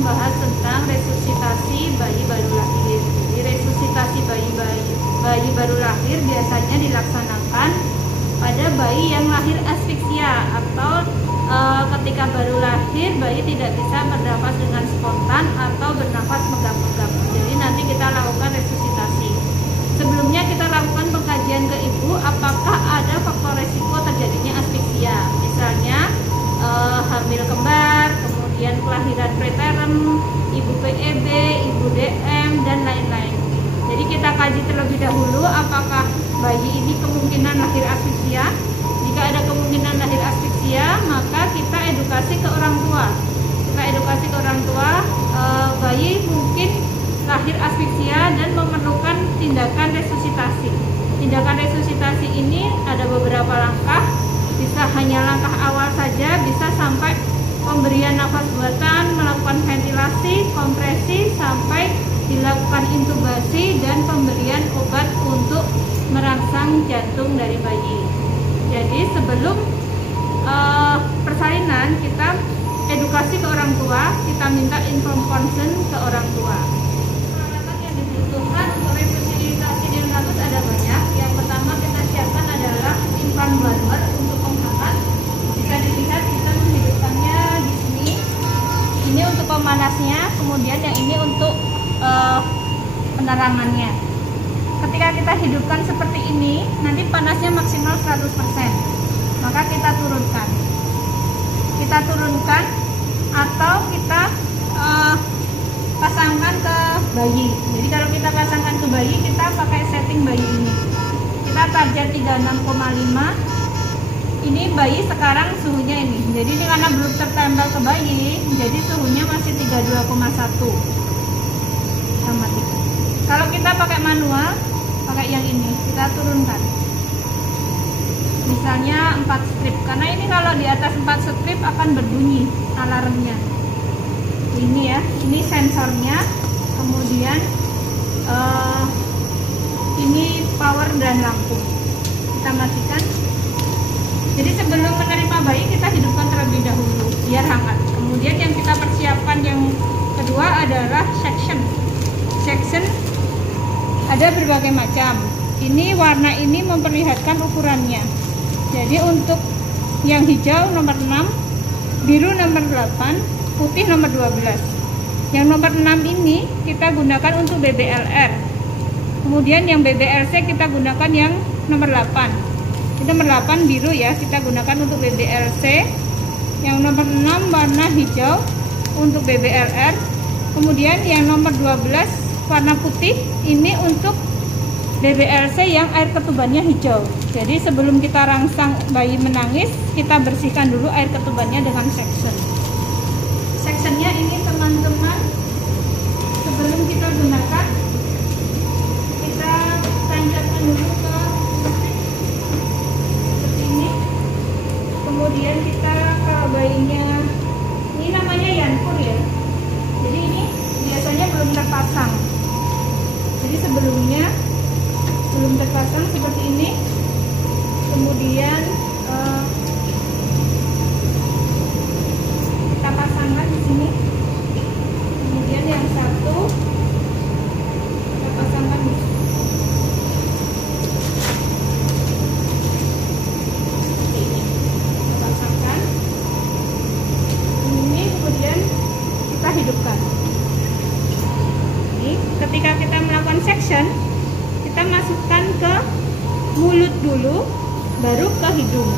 membahas tentang resusitasi bayi baru lahir. Jadi resusitasi bayi baru lahir biasanya dilaksanakan pada bayi yang lahir asfiksia atau ketika baru lahir bayi tidak bisa bernafas dengan spontan atau bernafas megap-megap. Jadi nanti kita lakukan resusitasi. Sebelumnya kita lakukan pengkajian ke ibu apakah ada faktor resiko terjadinya asfiksia. Misalnya hamil kembar, kemudian kelahiran preterm, ibu PEB, ibu DM, dan lain-lain. Jadi kita kaji terlebih dahulu apakah bayi ini kemungkinan lahir asfiksia. Jika ada kemungkinan lahir asfiksia, maka kita edukasi ke orang tua. Kita edukasi ke orang tua, bayi mungkin lahir asfiksia dan memerlukan tindakan resusitasi. Tindakan resusitasi ini ada beberapa langkah. Bisa hanya langkah awal saja, bisa sampai pemberian nafas buatan, melakukan ventilasi, kompresi, sampai dilakukan intubasi dan pemberian obat untuk merangsang jantung dari bayi. Jadi sebelum persalinan kita edukasi ke orang tua, kita minta inform consent ke orang tua. Peralatan yang dibutuhkan untuk resusitasi di kasus ada banyak. Yang pertama kita siapkan adalah infant bladder untuk penghangat. Bisa dilihat kita menghidupkannya di sini. Ini untuk pemanasnya, kemudian yang ini untuk penerangannya. Ketika kita hidupkan seperti ini, nanti panasnya maksimal 100%. Maka kita turunkan. Kita turunkan atau kita pasangkan ke bayi. Jadi kalau kita pasangkan ke bayi, kita pakai setting bayi ini. Kita target 36,5. Ini bayi sekarang suhunya ini. Jadi ini karena belum tertempel ke bayi, jadi suhunya masih 32,1. Sama 3. Kalau kita pakai manual, pakai yang ini, kita turunkan. Misalnya 4 strip, karena ini kalau di atas 4 strip akan berbunyi alarmnya. Ini ya, ini sensornya, kemudian ini power dan lampu. Kita matikan. Jadi sebelum menerima bayi kita hidupkan terlebih dahulu biar hangat. Kemudian yang kita persiapkan yang kedua adalah section. Section ada berbagai macam. Ini warna ini memperlihatkan ukurannya. Jadi untuk yang hijau nomor 6, biru nomor 8, putih nomor 12. Yang nomor 6 ini kita gunakan untuk BBLR. Kemudian yang BBLC kita gunakan yang nomor 8. Ini nomor 8 biru ya, kita gunakan untuk BBLC. Yang nomor 6 warna hijau untuk BBLR. Kemudian yang nomor 12 warna putih ini untuk BBLC yang air ketubannya hijau. Jadi sebelum kita rangsang bayi menangis, kita bersihkan dulu air ketubannya dengan section. Sectionnya ini teman-teman, sebelum kita gunakan, kita tancapkan dulu ke seperti ini. Kemudian kita ke bayinya, ini namanya Yankur ya. Jadi ini biasanya belum terpasang. Jadi sebelumnya belum terpasang seperti ini. Kemudian kita pasangkan di sini. Kemudian yang satu kita pasangkan di sini. Seperti ini. Kita pasangkan. Ini kemudian kita hidupkan. Ini ketika kita melakukan section, kita masukkan ke mulut dulu, baru ke hidung.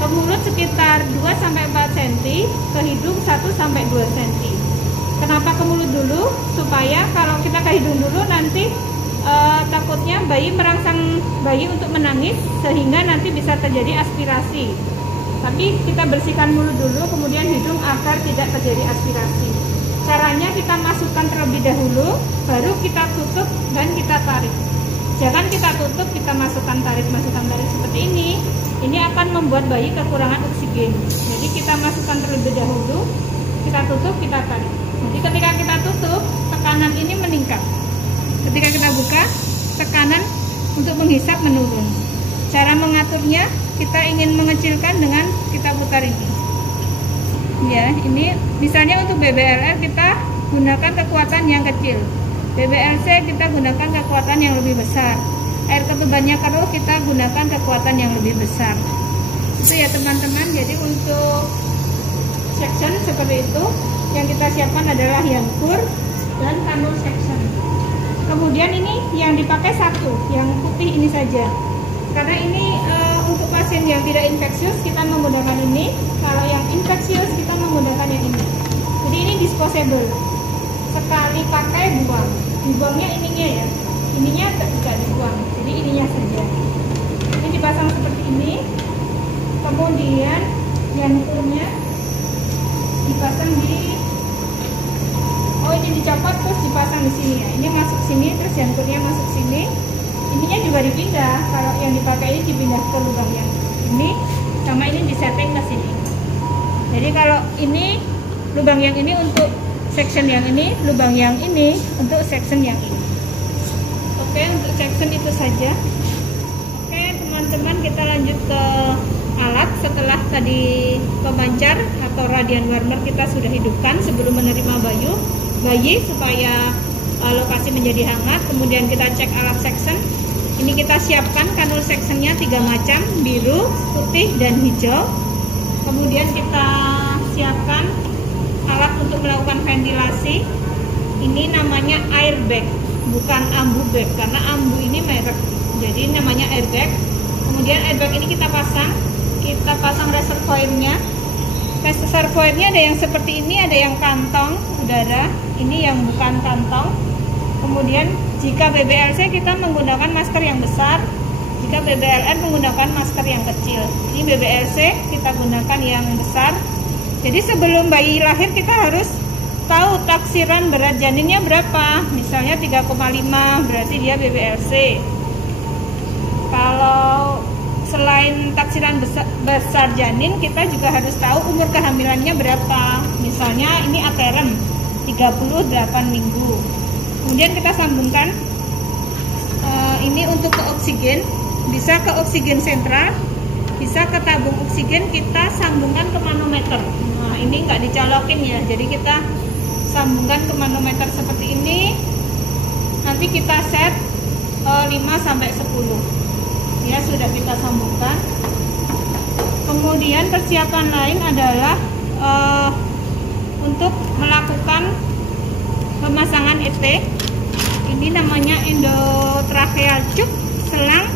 Ke mulut sekitar 2-4 cm, ke hidung 1-2 cm. Kenapa ke mulut dulu? Supaya kalau kita ke hidung dulu nanti takutnya bayi merangsang bayi untuk menangis, sehingga nanti bisa terjadi aspirasi. Tapi kita bersihkan mulut dulu, kemudian hidung agar tidak terjadi aspirasi. Caranya kita masukkan terlebih dahulu, baru kita tutup dan kita tarik. Jangan kita tutup, kita masukkan tarik seperti ini. Ini akan membuat bayi kekurangan oksigen. Jadi kita masukkan terlebih dahulu, kita tutup, kita tarik. Jadi ketika kita tutup, tekanan ini meningkat. Ketika kita buka, tekanan untuk menghisap menurun. Cara mengaturnya, kita ingin mengecilkan dengan kita putar ini. ya. Ini misalnya untuk BBLR kita gunakan kekuatan yang kecil, BBLC kita gunakan kekuatan yang lebih besar, air ketubannya keruh kita gunakan kekuatan yang lebih besar. Itu ya teman-teman. Jadi untuk section seperti itu yang kita siapkan adalah yang core dan kanul section. Kemudian ini yang dipakai satu, yang putih ini saja. Karena ini untuk pasien yang tidak infeksius kita menggunakan ini. Kalau yang infeksius kita menggunakan yang ini. Jadi ini disposable. Sekali pakai buang. Dibuangnya ininya ya. Ininya tidak dibuang. Jadi ininya saja. Ini dipasang seperti ini. Kemudian janturnya dipasang di, oh ini dicopot terus dipasang di sini ya. Ini masuk sini terus janturnya masuk sini. Ininya juga dipindah. Kalau yang dipakai ini dipindah ke lubang yang ini, sama ini disetting ke sini. Jadi kalau ini lubang yang ini untuk section yang ini, lubang yang ini untuk section yang ini. Oke, untuk section itu saja. Oke teman-teman, kita lanjut ke alat. Setelah tadi pemancar atau radian warmer kita sudah hidupkan sebelum menerima bayi supaya lokasi menjadi hangat. Kemudian kita cek alat section. Ini kita siapkan kanul sectionnya 3 macam, biru, putih, dan hijau. Kemudian kita siapkan alat untuk melakukan ventilasi. Ini namanya airbag, bukan ambu bag, karena ambu ini merek, jadi namanya airbag. Kemudian airbag ini kita pasang reservoirnya. Reservoirnya ada yang seperti ini, ada yang kantong udara, ini yang bukan kantong. Kemudian jika BBLC kita menggunakan masker yang besar, jika BBLR menggunakan masker yang kecil. Ini BBLC kita gunakan yang besar. Jadi sebelum bayi lahir kita harus tahu taksiran berat janinnya berapa. Misalnya 3,5 berarti dia BBLC. Kalau selain taksiran besar janin, kita juga harus tahu umur kehamilannya berapa. Misalnya ini aterem 38 minggu. Kemudian kita sambungkan ini untuk ke oksigen, bisa ke oksigen sentral, bisa ke tabung oksigen, kita sambungkan ke manometer. Nah ini nggak dicolokin ya, jadi kita sambungkan ke manometer seperti ini. Nanti kita set 5-10 ya, sudah kita sambungkan. Kemudian persiapan lain adalah untuk melakukan pemasangan ET. Ini namanya endotracheal tube, selang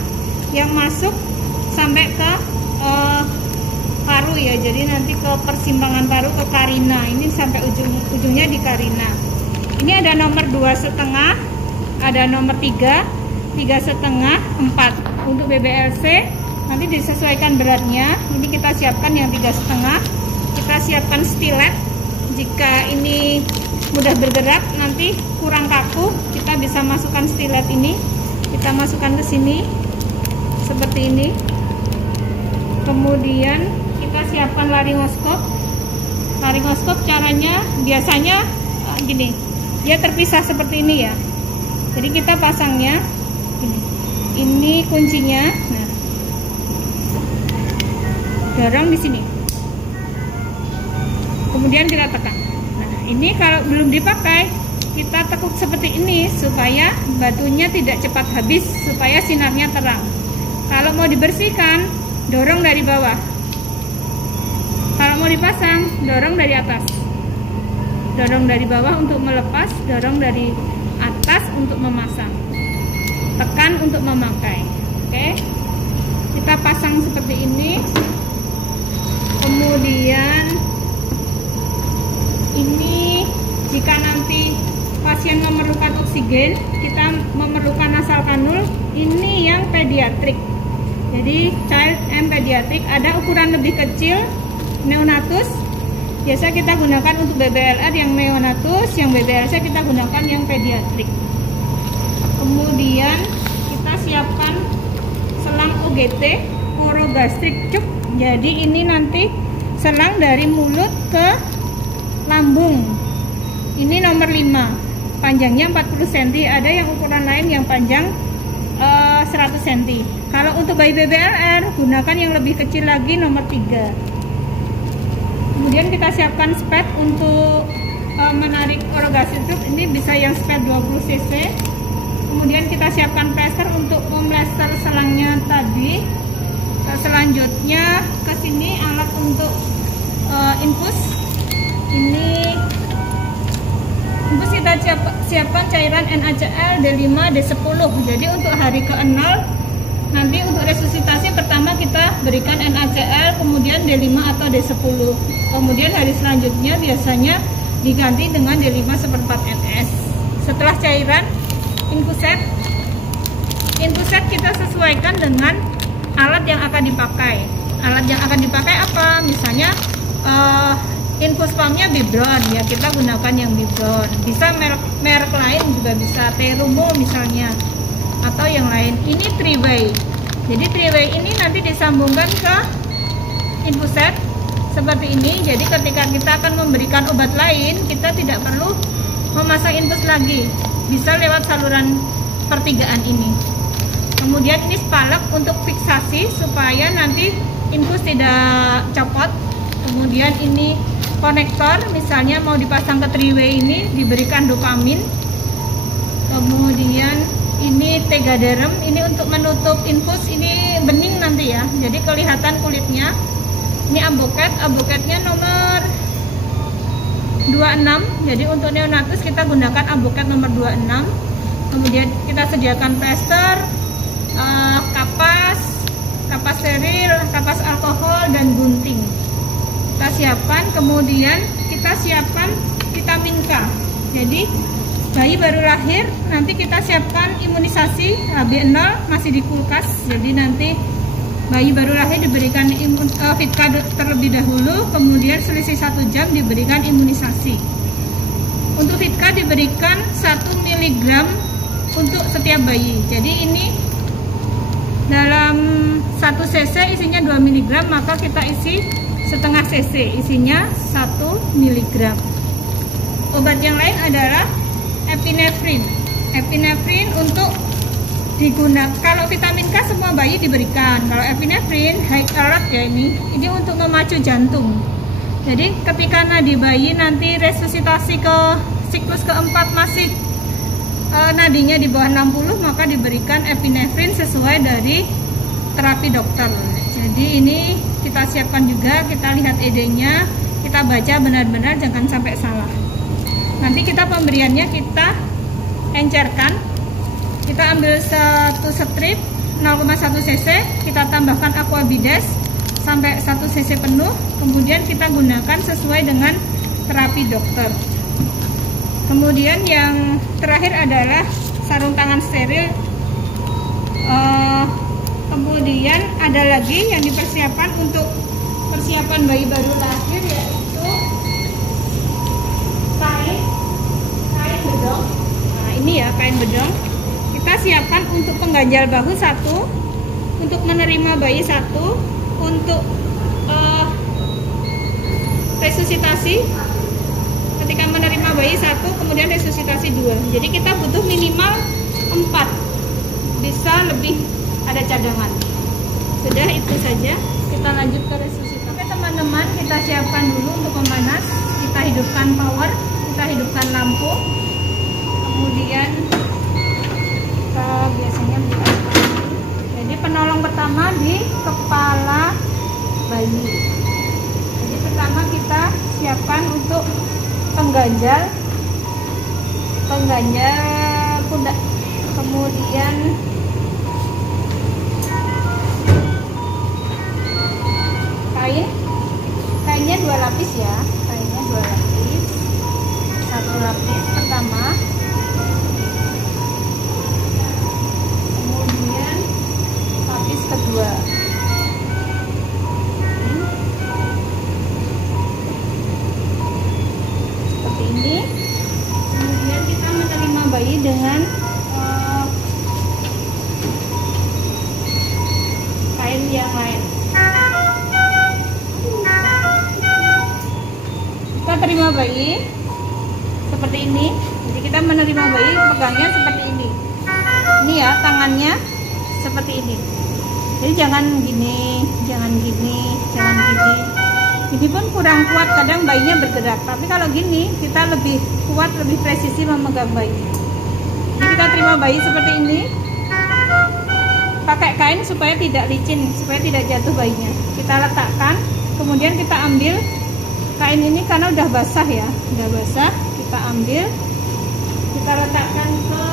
yang masuk sampai ke paru ya. Jadi nanti ke persimpangan paru, ke karina. Ini sampai ujungnya di karina. Ini ada nomor 2,5, ada nomor 3, 3,5, 4. Untuk BBLC nanti disesuaikan beratnya. Ini kita siapkan yang 3,5. Kita siapkan stilet. Jika ini mudah bergerak, nanti kurang kaku, kita bisa masukkan stilet ini. Kita masukkan ke sini seperti ini. Kemudian kita siapkan laringoskop. Laringoskop caranya biasanya gini, dia terpisah seperti ini ya. Jadi kita pasangnya ini. Ini kuncinya. Nah, dorong di sini. Kemudian kita tekan. Nah, ini kalau belum dipakai, kita tekuk seperti ini supaya batunya tidak cepat habis, supaya sinarnya terang. Kalau mau dibersihkan, dorong dari bawah. Kalau mau dipasang, dorong dari atas. Dorong dari bawah untuk melepas, dorong dari atas untuk memasang. Tekan untuk memakai. Oke. Kita pasang seperti ini. Kemudian ini jika nanti pasien memerlukan oksigen, kita memerlukan nasal kanul. Ini yang pediatrik. Jadi child and pediatric, ada ukuran lebih kecil, neonatus. Biasa kita gunakan untuk BBLR yang neonatus, yang BBLC kita gunakan yang pediatrik. Kemudian kita siapkan selang OGT, orogastric tube. Jadi ini nanti selang dari mulut ke lambung. Ini nomor 5, panjangnya 40 cm. Ada yang ukuran lain yang panjang 100 cm. Kalau untuk bayi BBLR, gunakan yang lebih kecil lagi, nomor 3. Kemudian Kemudian kita siapkan spet untuk menarik orgasme tube. Ini bisa yang spet 20 cc. Kemudian kita siapkan plester untuk memplester selangnya tadi. Selanjutnya ke sini alat untuk infus. Ini infus kita siapkan cairan NaCl D5 D10. Jadi untuk hari ke-0 nanti untuk resusitasi pertama kita berikan NaCl, kemudian D5 atau D10. Kemudian hari selanjutnya biasanya diganti dengan D5/4 NS. Setelah cairan infuset kita sesuaikan dengan alat yang akan dipakai. Alat yang akan dipakai apa? Misalnya infus pumpnya Bibron, ya kita gunakan yang Bibron. Bisa merek lain juga bisa, Terumo misalnya, atau yang lain. Ini 3-way. Jadi 3-way ini nanti disambungkan ke infuset seperti ini. Jadi ketika kita akan memberikan obat lain, kita tidak perlu memasang infus lagi, bisa lewat saluran pertigaan ini. Kemudian ini spalek untuk fiksasi supaya nanti infus tidak copot. Kemudian ini konektor, misalnya mau dipasang ke 3-way ini diberikan dopamin. Kemudian ini tegaderm, ini untuk menutup infus, ini bening nanti ya, jadi kelihatan kulitnya. Ini aboketnya nomor 26. Jadi untuk neonatus kita gunakan aboket nomor 26. Kemudian kita sediakan plester, kapas steril, kapas alkohol, dan gunting. Kita siapkan. Kemudian kita siapkan vitamin K. Jadi bayi baru lahir nanti kita siapkan imunisasi. HB0 masih di kulkas, jadi nanti bayi baru lahir diberikan Fit-K terlebih dahulu, kemudian selisih 1 jam diberikan imunisasi. Untuk Fit-K diberikan 1 mg untuk setiap bayi. Jadi ini dalam 1 cc isinya 2 mg, maka kita isi setengah cc, isinya 1 mg. Obat yang lain adalah epinefrin. Epinefrin untuk digunakan, kalau vitamin K semua bayi diberikan. Kalau epinefrin high alert ya, ini untuk memacu jantung. Jadi ketika nadi bayi nanti resusitasi ke siklus keempat masih nadinya di bawah 60, maka diberikan epinefrin sesuai dari terapi dokter. Jadi ini kita siapkan juga, kita lihat ED-nya, kita baca benar-benar, jangan sampai salah. Nanti kita pemberiannya kita encerkan. Kita ambil 1 strip 0,1 cc, kita tambahkan aquabides sampai 1 cc penuh, kemudian kita gunakan sesuai dengan terapi dokter. Kemudian yang terakhir adalah sarung tangan steril. Kemudian ada lagi yang dipersiapkan untuk persiapan bayi baru lahir, yaitu kain bedong. Nah ini ya kain bedong. Kita siapkan untuk pengganjal bahu 1, untuk menerima bayi 1, untuk resusitasi ketika menerima bayi 1, kemudian resusitasi 2. Jadi kita butuh minimal 4, bisa lebih, ada cadangan. Sudah, itu saja. Kita lanjut ke resusitasi. Oke teman-teman, kita siapkan dulu untuk pemanas. Kita hidupkan power, kita hidupkan lampu. Kemudian biasanya jadi penolong pertama di kepala bayi. Jadi pertama kita siapkan untuk pengganjal pundak, kemudian kainnya 2 lapis ya, kainnya 2 lapis. 1 lapis pertama, kemudian lapis kedua. Seperti ini. Kemudian kita menerima bayi dengan kain yang lain. Kita terima bayi seperti ini. Jadi kita menerima bayi, pegangnya seperti ini. Ini ya tangannya seperti ini. Jadi jangan gini, jangan gini, jangan gini. Ini pun kurang kuat, kadang bayinya bergerak. Tapi kalau gini kita lebih kuat, lebih presisi memegang bayinya. Jadi kita terima bayi seperti ini, pakai kain supaya tidak licin, supaya tidak jatuh bayinya. Kita letakkan, kemudian kita ambil kain ini karena udah basah ya, udah basah. Kita ambil, kita letakkan ke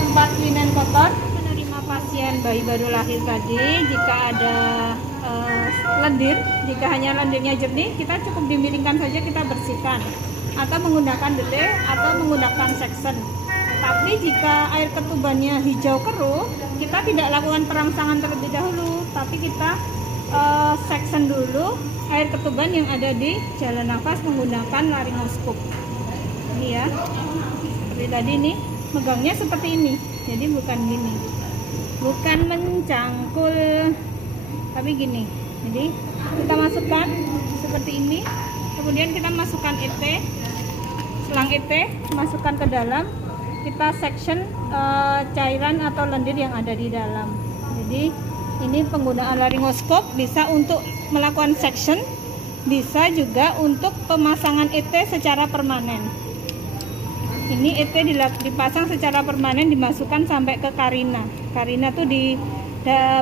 tempat linen kotor. Menerima pasien bayi baru lahir tadi, jika ada lendir, jika hanya lendirnya jernih, kita cukup dimiringkan saja, kita bersihkan, atau menggunakan dede atau menggunakan section. Tapi jika air ketubannya hijau keruh, kita tidak lakukan perangsangan terlebih dahulu, tapi kita section dulu air ketuban yang ada di jalan nafas menggunakan laringoskop. Ini ya, seperti tadi nih, megangnya seperti ini, jadi bukan gini, bukan mencangkul, tapi gini. Jadi kita masukkan seperti ini, kemudian kita masukkan ET, selang ET, masukkan ke dalam, kita section cairan atau lendir yang ada di dalam. Jadi ini penggunaan laringoskop bisa untuk melakukan section, bisa juga untuk pemasangan ET secara permanen. Ini ET dipasang secara permanen, dimasukkan sampai ke karina. Karina tuh di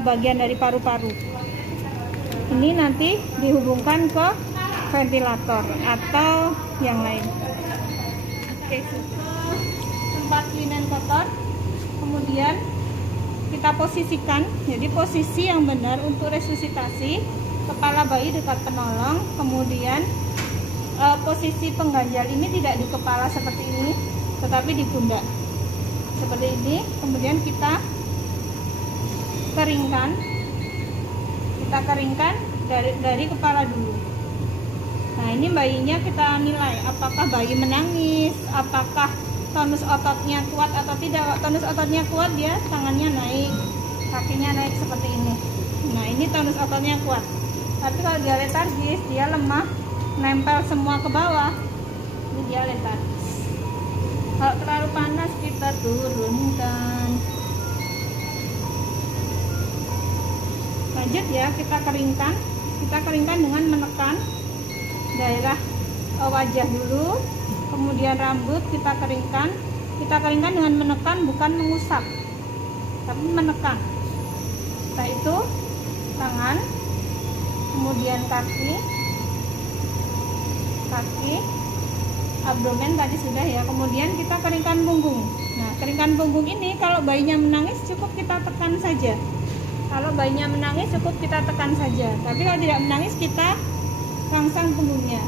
bagian dari paru-paru. Ini nanti dihubungkan ke ventilator atau yang lain. Oke, tempat linen kotor, kemudian kita posisikan. Jadi posisi yang benar untuk resusitasi, kepala bayi dekat penolong, kemudian posisi pengganjal ini tidak di kepala seperti ini, tetapi di pundak seperti ini. Kemudian kita keringkan, dari kepala dulu. Nah, ini bayinya kita nilai apakah bayi menangis, apakah tonus ototnya kuat atau tidak. Tonus ototnya kuat, dia tangannya naik, kakinya naik seperti ini. Nah, ini tonus ototnya kuat. Tapi kalau dia letargis, dia lemah, nempel semua ke bawah, ini dia letargis. Kalau terlalu panas kita turunkan. Lanjut ya, kita keringkan dengan menekan daerah wajah dulu, kemudian rambut kita keringkan dengan menekan, bukan mengusap, tapi menekan. Setelah itu tangan, kemudian kaki, abdomen tadi sudah ya. Kemudian kita keringkan punggung. Nah, keringkan punggung ini kalau bayinya menangis cukup kita tekan saja. Kalau bayinya menangis cukup kita tekan saja. Tapi kalau tidak menangis kita rangsang punggungnya.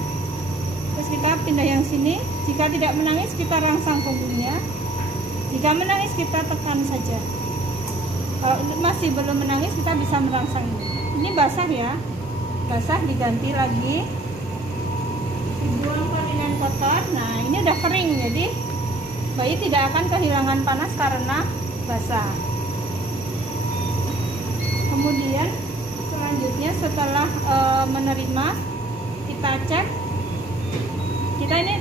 Terus kita pindah yang sini. Jika tidak menangis kita rangsang punggungnya. Jika menangis kita tekan saja. Kalau masih belum menangis kita bisa merangsang ini. Ini basah ya. Basah, diganti lagi. Dibuang ke linen kotor. Nah, ini udah kering, jadi bayi tidak akan kehilangan panas karena basah. Kemudian selanjutnya setelah menerima, kita cek. Kita ini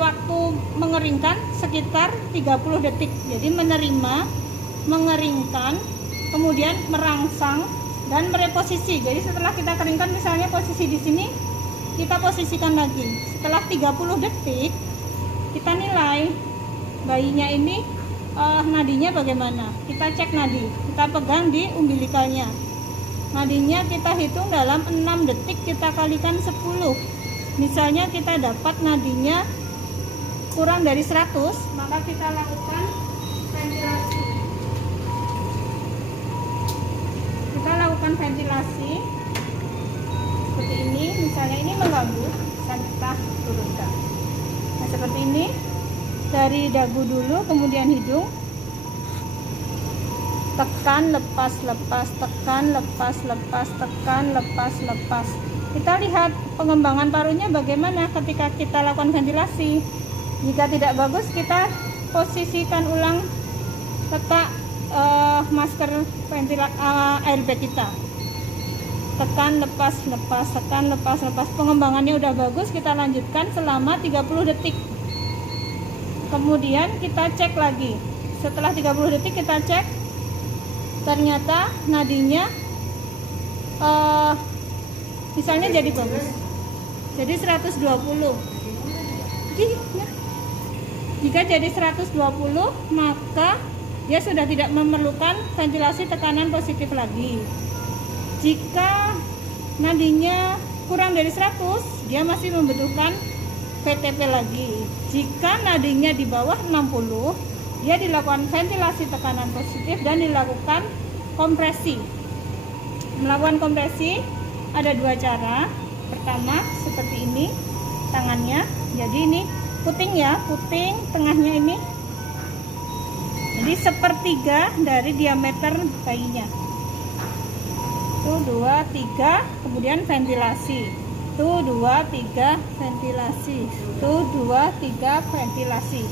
waktu mengeringkan sekitar 30 detik. Jadi menerima, mengeringkan, kemudian merangsang dan mereposisi. Jadi setelah kita keringkan, misalnya posisi di sini, kita posisikan lagi. Setelah 30 detik kita nilai bayinya ini nadinya bagaimana. Kita cek nadi, kita pegang di umbilikalnya. Nadinya kita hitung dalam 6 detik, kita kalikan 10. Misalnya kita dapat nadinya kurang dari 100, maka kita lakukan ventilasi. Seperti ini, misalnya ini mengganggu, bisa kita turunkan. Nah, seperti ini, dari dagu dulu, kemudian hidung, tekan, lepas, tekan, lepas, tekan, lepas. Kita lihat pengembangan parunya bagaimana ketika kita lakukan ventilasi. Jika tidak bagus, kita posisikan ulang, letak masker airbag kita. Tekan, lepas, tekan, lepas. Pengembangannya udah bagus, kita lanjutkan selama 30 detik. Kemudian kita cek lagi. Setelah 30 detik kita cek, ternyata nadinya misalnya jadi bagus. jadi 120. Jika jadi 120, maka dia sudah tidak memerlukan ventilasi tekanan positif lagi. Jika nadinya kurang dari 100, dia masih membutuhkan VTP lagi. Jika nadinya di bawah 60, dia dilakukan ventilasi tekanan positif dan dilakukan kompresi. Melakukan kompresi ada dua cara. Pertama seperti ini tangannya, jadi ini puting ya, puting tengahnya ini, jadi sepertiga dari diameter bayinya. Tuh 2, 3, kemudian ventilasi. Tuh 2, 3, ventilasi. Tuh 2, 3, ventilasi.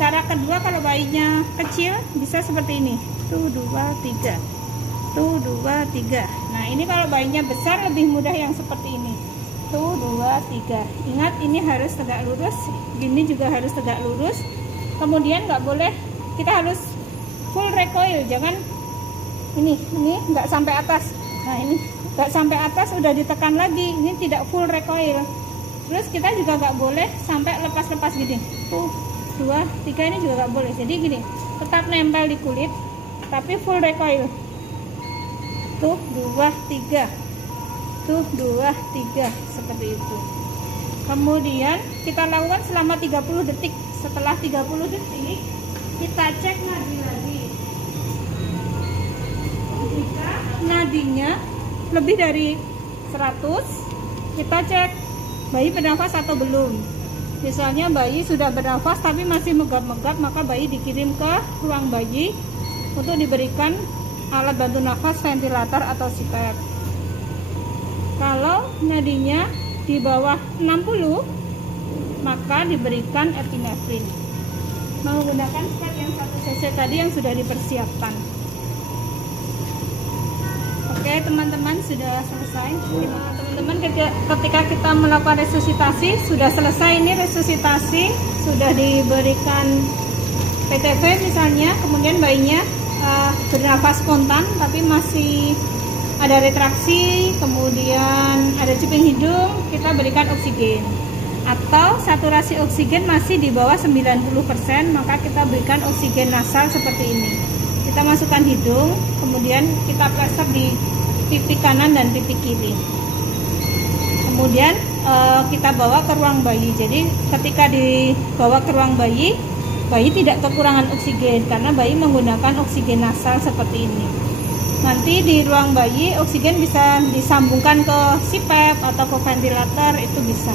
Cara kedua kalau bayinya kecil bisa seperti ini. Tuh 2, 3. Tuh 2, 3. Nah ini kalau bayinya besar lebih mudah yang seperti ini. Tuh 2, 3. Ingat ini harus tegak lurus. Ini juga harus tegak lurus. Kemudian nggak boleh, kita harus full recoil. Jangan ini nggak sampai atas. Nah ini nggak sampai atas udah ditekan lagi. Ini tidak full recoil. Terus kita juga nggak boleh sampai lepas-lepas gini. Tuh 2, 3 ini juga nggak boleh. Jadi gini, tetap nempel di kulit tapi full recoil. Tuh 2, 3. Tuh 2, 3, seperti itu. Kemudian kita lakukan selama 30 detik. Setelah 30 detik kita cek nadi lagi. Jika nadinya lebih dari 100, kita cek bayi bernafas atau belum. Misalnya bayi sudah bernafas tapi masih megap-megap, maka bayi dikirim ke ruang bayi untuk diberikan alat bantu nafas, ventilator atau CPAP. Kalau nadinya di bawah 60, maka diberikan epinefrin menggunakan set yang 1 cc tadi yang sudah dipersiapkan. Oke teman-teman, sudah selesai. Teman-teman, ketika kita melakukan resusitasi sudah selesai. Ini resusitasi sudah diberikan PTV misalnya, kemudian bayinya bernafas spontan tapi masih ada retraksi, kemudian ada cuping hidung, kita berikan oksigen. Atau saturasi oksigen masih di bawah 90%, maka kita berikan oksigen nasal seperti ini. Kita masukkan hidung, kemudian kita plester di pipi kanan dan pipi kiri. Kemudian kita bawa ke ruang bayi. Jadi ketika dibawa ke ruang bayi, bayi tidak kekurangan oksigen karena bayi menggunakan oksigen nasal seperti ini. Nanti di ruang bayi oksigen bisa disambungkan ke CPAP atau ke ventilator, itu bisa.